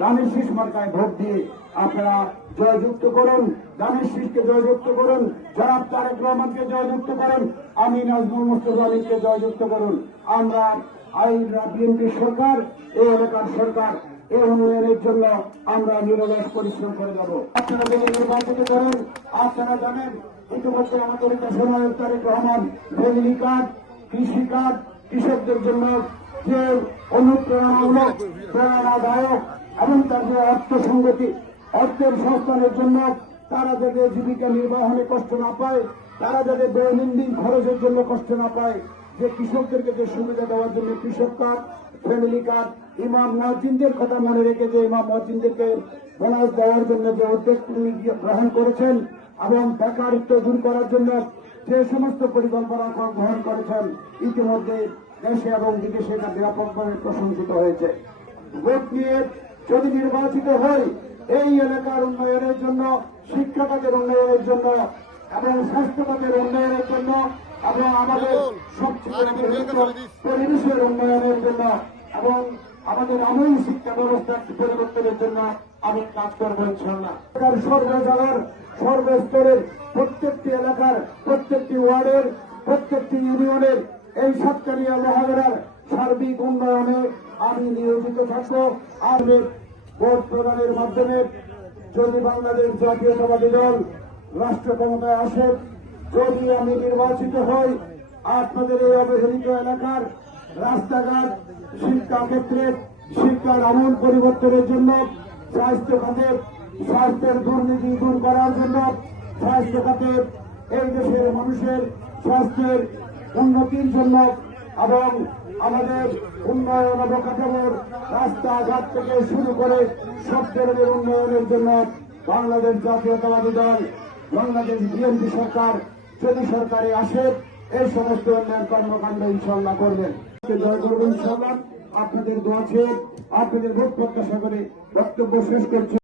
ধানের শীষ মার্কায় ভোট দিয়ে আপনারা জয়যুক্ত করুন, ধানের শীষকে জয়যুক্ত করুন, জনাব তারেক রহমানকে জয়যুক্ত করুন, আমি নাজমুল মুস্তফা আলীকে জয়যুক্ত করুন। আমরা বিএনপি সরকার, এই এলাকার সরকার, এই উন্নয়নের জন্য আমরা নিরলস পরিশ্রম করে যাব। আপনারা যদি নির্বাচিত করেন, আপনারা জানেন ইতিমধ্যে আমাদের সময় তারেক রহমান ফ্যামিলি কার্ড, কৃষি কার্ড, কৃষকদের জন্য যে অনুপ্রেরণামূলক, প্রেরণাদায়ক এবং তার যে অর্থের সংস্থানের জন্য তারা যাতে জীবিকা নির্বাহনে কষ্ট না পায়, তারা যাতে দৈনন্দিন খরচের জন্য কষ্ট না পায়, যে কৃষকদেরকে যে সুবিধা দেওয়ার জন্য কৃষক কার্ড, ফ্যামিলি কার্ড, ইমাম মহজিনদের কথা মনে রেখে যে ইমাম মহজিনদেরকে বোনাস দেওয়ার জন্য যে উদ্যোগ গ্রহণ করেছেন এবং বেকারত্ব দূর করার জন্য যে সমস্ত পরিকল্পনা গ্রহণ করেছেন, ইতিমধ্যে দেশে এবং বিদেশে এটা ব্যাপকভাবে প্রশংসিত হয়েছে। ভোট নিয়ে যদি নির্বাচিত হয়, এই এলাকার উন্নয়নের জন্য, শিক্ষা খাতের উন্নয়নের জন্য এবং স্বাস্থ্য খাতের উন্নয়নের জন্য এবং আমাদের পরিবেশের উন্নয়নের জন্য এবং আমাদের আমূল শিক্ষা ব্যবস্থার পরিবর্তনের জন্য আমি কাজ করবো ইনশাআল্লাহ। সর্বজেলার সর্বস্তরের প্রত্যেকটি এলাকার, প্রত্যেকটি ওয়ার্ডের, প্রত্যেকটি ইউনিয়নের এই সাতকানিয়া মহানগরের সার্বিক উন্নয়নে আমি নিয়োজিত থাকবো। আর ভোট প্রদানের মাধ্যমে যদি বাংলাদেশ জাতীয়তাবাদী দল রাষ্ট্র ক্ষমতায় আসে, যদি আমি নির্বাচিত হই, আপনাদের এই অবহেলিত এলাকার রাস্তাঘাট, শিক্ষা ক্ষেত্রে শিক্ষার আমূল পরিবর্তনের জন্য, স্বাস্থ্য খাতে স্বাস্থ্যের দুর্নীতি দূর করার জন্য, স্বাস্থ্য খাতে এই দেশের মানুষের স্বাস্থ্যের উন্নতির জন্য এবং আমাদের উন্নয়ন অবকাঠামোর রাস্তাঘাট থেকে শুরু করে সব ধরনের উন্নয়নের জন্য বাংলাদেশ জাতীয়তাবাদী দল, বাংলাদেশ বিএনপি সরকার যদি সরকারে আসে, এই সমস্ত উন্নয়ন কর্মকাণ্ড ইনশাল্লাহ করবেন। জয় করবেন ইনশাল্লাহ। আপনাদের দোয়া চেয়ে, আপনাদের ভোট প্রত্যাশা করে বক্তব্য শেষ করছি।